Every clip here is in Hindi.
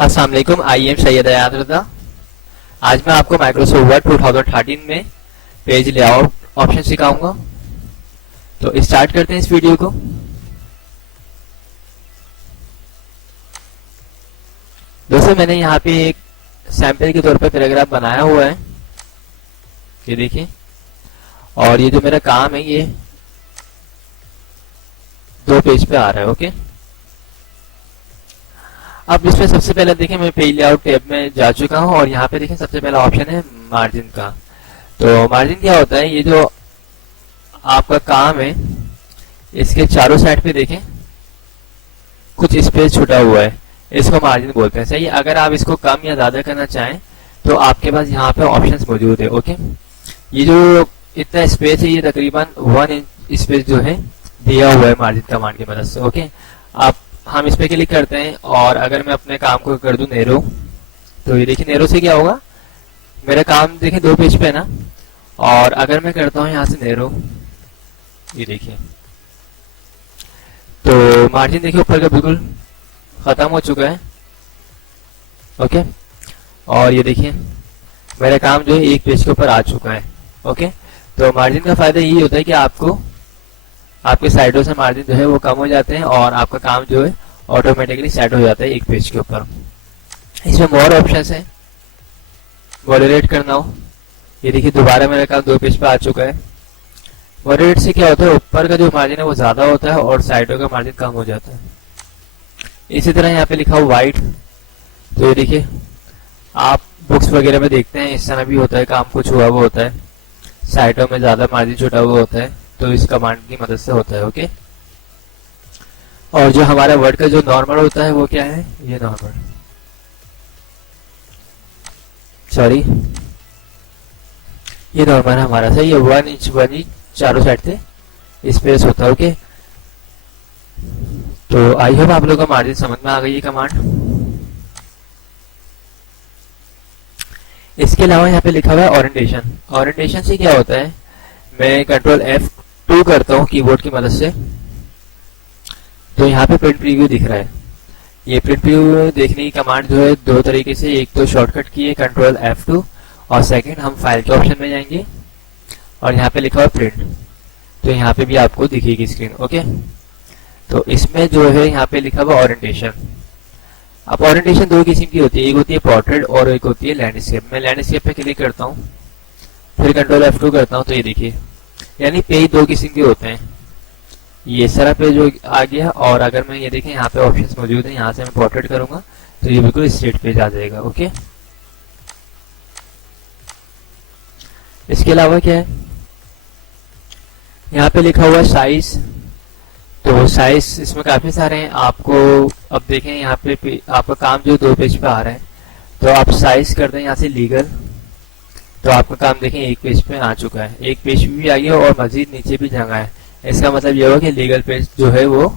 अस्सलाम वालेकुम। आई एम सैयद हयात रज़ा। आज मैं आपको माइक्रोसॉफ्ट वर्ड 2013 में पेज लेआउट ऑप्शन सिखाऊंगा। तो स्टार्ट करते हैं इस वीडियो को। दोस्तों, मैंने यहाँ पे एक सैंपल के तौर पे पैराग्राफ बनाया हुआ है, ये देखिए। और ये जो मेरा काम है ये 2 पेज पे आ रहा है। ओके, अब इसमें सबसे पहले देखें, मैं पेज लेआउट टैब में जा चुका हूं और यहाँ पे देखें सबसे पहला ऑप्शन है मार्जिन का। तो मार्जिन क्या होता है? ये जो आपका काम है इसके चारों साइड पे देखें कुछ स्पेस छूटा हुआ है, इसको मार्जिन बोलते हैं। सही है। अगर आप इसको कम या ज्यादा करना चाहें तो आपके पास यहाँ पे ऑप्शंस मौजूद है। ओके, ये जो इतना स्पेस है ये तकरीबन 1 इंच स्पेस जो है दिया हुआ है मार्जिन कमांड की मदद से। ओके, आप हम इस पे क्लिक करते हैं और अगर मैं अपने काम को कर दूं नैरो, तो ये देखिए नैरो से क्या होगा, मेरा काम देखिए 2 पेज पे है ना। और अगर मैं करता हूं यहां से नैरो, ये देखिए तो मार्जिन देखिए ऊपर का बिल्कुल खत्म हो चुका है। ओके, और ये देखिए मेरा काम जो है 1 पेज के ऊपर आ चुका है। ओके, तो मार्जिन का फायदा यही होता है कि आपको आपके साइडों से मार्जिन जो है वो कम हो जाते हैं और आपका काम जो है ऑटोमेटिकली सेट हो जाता है 1 पेज के ऊपर। इसमें मोर ऑप्शंस हैं, मॉडरेट करना हो, ये देखिए दोबारा मेरा काम 2 पेज पे आ चुका है। मॉडरेट से क्या होता है, ऊपर का जो मार्जिन है वो ज्यादा होता है और साइडों का मार्जिन कम हो जाता है। इसी तरह यहाँ पे लिखा हुआ वाइड, तो ये देखिए आप बुक्स वगैरह में देखते हैं इस तरह भी होता है, काम कुछ हुआ हुआ होता है, साइडों में ज्यादा मार्जिन छुटा हुआ होता है, तो इस कमांड की मदद से होता है। ओके, और जो हमारा वर्ड का जो नॉर्मल होता है वो क्या है, ये नॉर्मल, सॉरी ये नॉर्मल है हमारा। सही है, 1 इंच चारों साइड से स्पेस होता है। ओके, तो आई होप आप लोगों को मार्जिन समझ में आ गई ये कमांड। इसके अलावा यहाँ पे लिखा हुआ है ओरिएंटेशन। ओरिएंटेशन से क्या होता है, मैं कंट्रोल F2 करता हूँ कीबोर्ड की मदद से, तो यहाँ पे प्रिंट प्रीव्यू दिख रहा है। ये प्रिंट प्रीव्यू देखने की कमांड जो है 2 तरीके से, एक तो शॉर्टकट की है कंट्रोल F2 और सेकंड हम फाइल के ऑप्शन में जाएंगे और यहाँ पे लिखा हुआ प्रिंट, तो यहाँ पे भी आपको दिखेगी स्क्रीन। ओके, तो इसमें जो है यहाँ पे लिखा हुआ ओरिएंटेशन। अब ओरिएंटेशन 2 किस्म की होती है, एक होती है पोर्ट्रेट और एक होती है लैंडस्केप। मैं लैंडस्केप पे क्लिक करता हूँ फिर कंट्रोल F2 करता हूँ, तो ये देखिए यानी पेज 2 किस्म के होते हैं। ये सारा पेज आ गया और अगर मैं ये देखें यहाँ पे ऑप्शंस मौजूद है, यहाँ से मैं पोर्ट्रेट करूंगा तो ये बिल्कुल स्ट्रेट पेज आ जाएगा। ओके, इसके अलावा क्या है, यहाँ पे लिखा हुआ साइज, तो साइज इसमें काफी सारे हैं। आपको अब देखें यहाँ पे आपका काम जो 2 पेज पे आ रहा है, तो आप साइज कर दें यहाँ से लीगल, तो आपका काम देखें 1 पेज पे आ चुका है, 1 पेज भी आ गया और मजीद नीचे भी जगह है। इसका मतलब ये होगा कि लीगल पेज जो है वो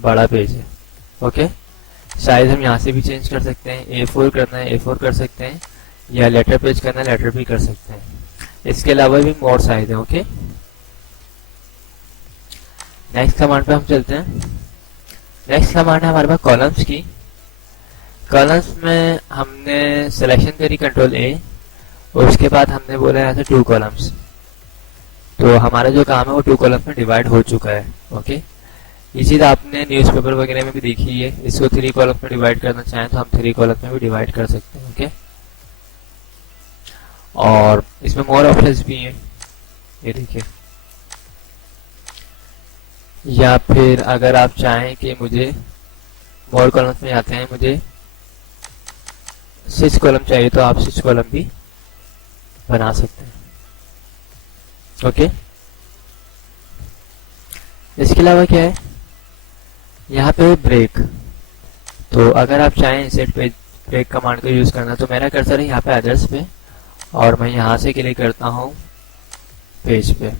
बड़ा पेज है। ओके, साइज हम यहाँ से भी चेंज कर सकते हैं, A4 करना है A4 कर सकते हैं, या लेटर पेज करना है लेटर भी कर सकते हैं। इसके अलावा भी मोर साइज है। ओके, नेक्स्ट कमांड पे हम चलते हैं। नेक्स्ट कमांड है हमारे पास कॉलम्स की। कॉलम्स में हमने सिलेक्शन करी कंट्रोल A और उसके बाद हमने बोला यहाँ से 2 कॉलम्स, तो हमारा जो काम है वो 2 कॉलम्स में डिवाइड हो चुका है। ओके, ये चीज आपने न्यूज़पेपर वगैरह में भी देखी है। इसको 3 कॉलम्स में डिवाइड करना चाहें तो हम 3 कॉलम्स में भी डिवाइड कर सकते हैं। ओके, और इसमें मोर ऑप्शंस भी हैं, ये देखिए। या फिर अगर आप चाहें कि मुझे मोर कॉलम्स में आते हैं, मुझे 6 कॉलम चाहिए, तो आप 6 कॉलम भी बना सकते हैं। ओके, इसके अलावा क्या है, यहाँ पे ब्रेक, तो अगर आप चाहें सेट पेज ब्रेक कमांड को यूज करना, तो मेरा कर्सर है यहाँ पे अदर्स पे और मैं यहाँ से क्लिक करता हूँ पेज पे,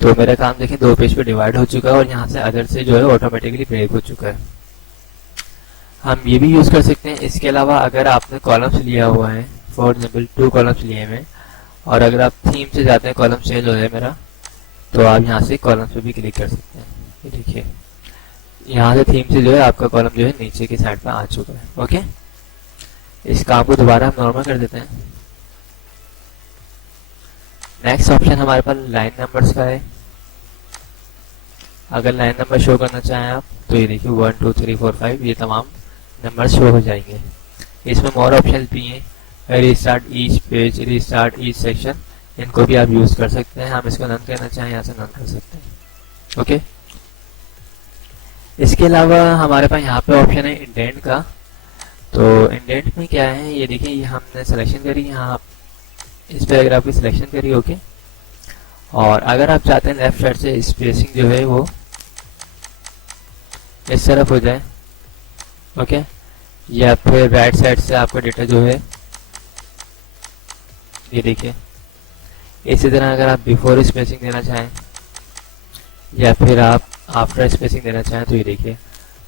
तो मेरा काम देखिए 2 पेज पे डिवाइड हो चुका है और यहाँ से अदर से जो है ऑटोमेटिकली ब्रेक हो चुका है। हम ये भी यूज कर सकते हैं। इसके अलावा अगर आपने कॉलम्स लिया हुआ है, फॉर एग्जाम्पल 2 कॉलम्स लिए हैं और अगर आप थीम से जाते हैं, कॉलम चेंज हो जाए मेरा, तो आप यहाँ से कॉलम्स पे भी क्लिक कर सकते हैं। ये देखिए यहाँ से थीम से जो है आपका कॉलम जो है नीचे की साइड पे आ चुका है। ओके, इस काम को दोबारा हम नॉर्मल कर देते हैं। नेक्स्ट ऑप्शन हमारे पास लाइन नंबर्स का है। अगर लाइन नंबर शो करना चाहें आप तो ये देखिए 1 2 3 4 5 ये तमाम नंबर शो हो जाएंगे। इसमें मोर ऑप्शन भी हैं, restart each page, restart each section, इनको भी आप यूज कर सकते हैं। हम इसको नन करना चाहें यहाँ से नन कर सकते हैं। ओके, इसके अलावा हमारे पास यहाँ पे ऑप्शन है इंडेंट का। तो इंडेंट में क्या है ये देखिए, ये हमने सिलेक्शन करी, यहाँ इस पैराग्राफ की सिलेक्शन करी। ओके, और अगर आप चाहते हैं लेफ्ट साइड से स्पेसिंग जो है वो इस तरफ हो जाए, ओके, या फिर राइट साइड से आपका डेटा जो है ये देखिए इसी तरह अगर आप बिफोर स्पेसिंग देना चाहें या फिर आप आफ्टर स्पेसिंग देना चाहें तो ये देखिए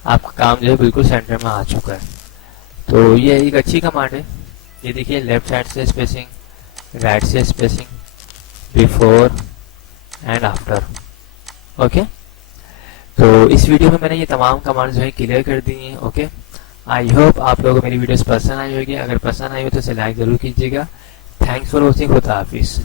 आपका काम जो है बिल्कुल सेंटर में आ चुका है। तो ये एक अच्छी कमांड है। ये देखिए लेफ्ट साइड से स्पेसिंग, राइट से spacing, before and after. Okay, तो इस वीडियो में मैंने ये तमाम कमांड जो है क्लियर कर दी हैं। ओके, आई होप आप लोगों को मेरी वीडियोस पसंद आई होगी। अगर पसंद आई हो तो इसे लाइक जरूर कीजिएगा। Thanks for watching. खुदा हाफिज़।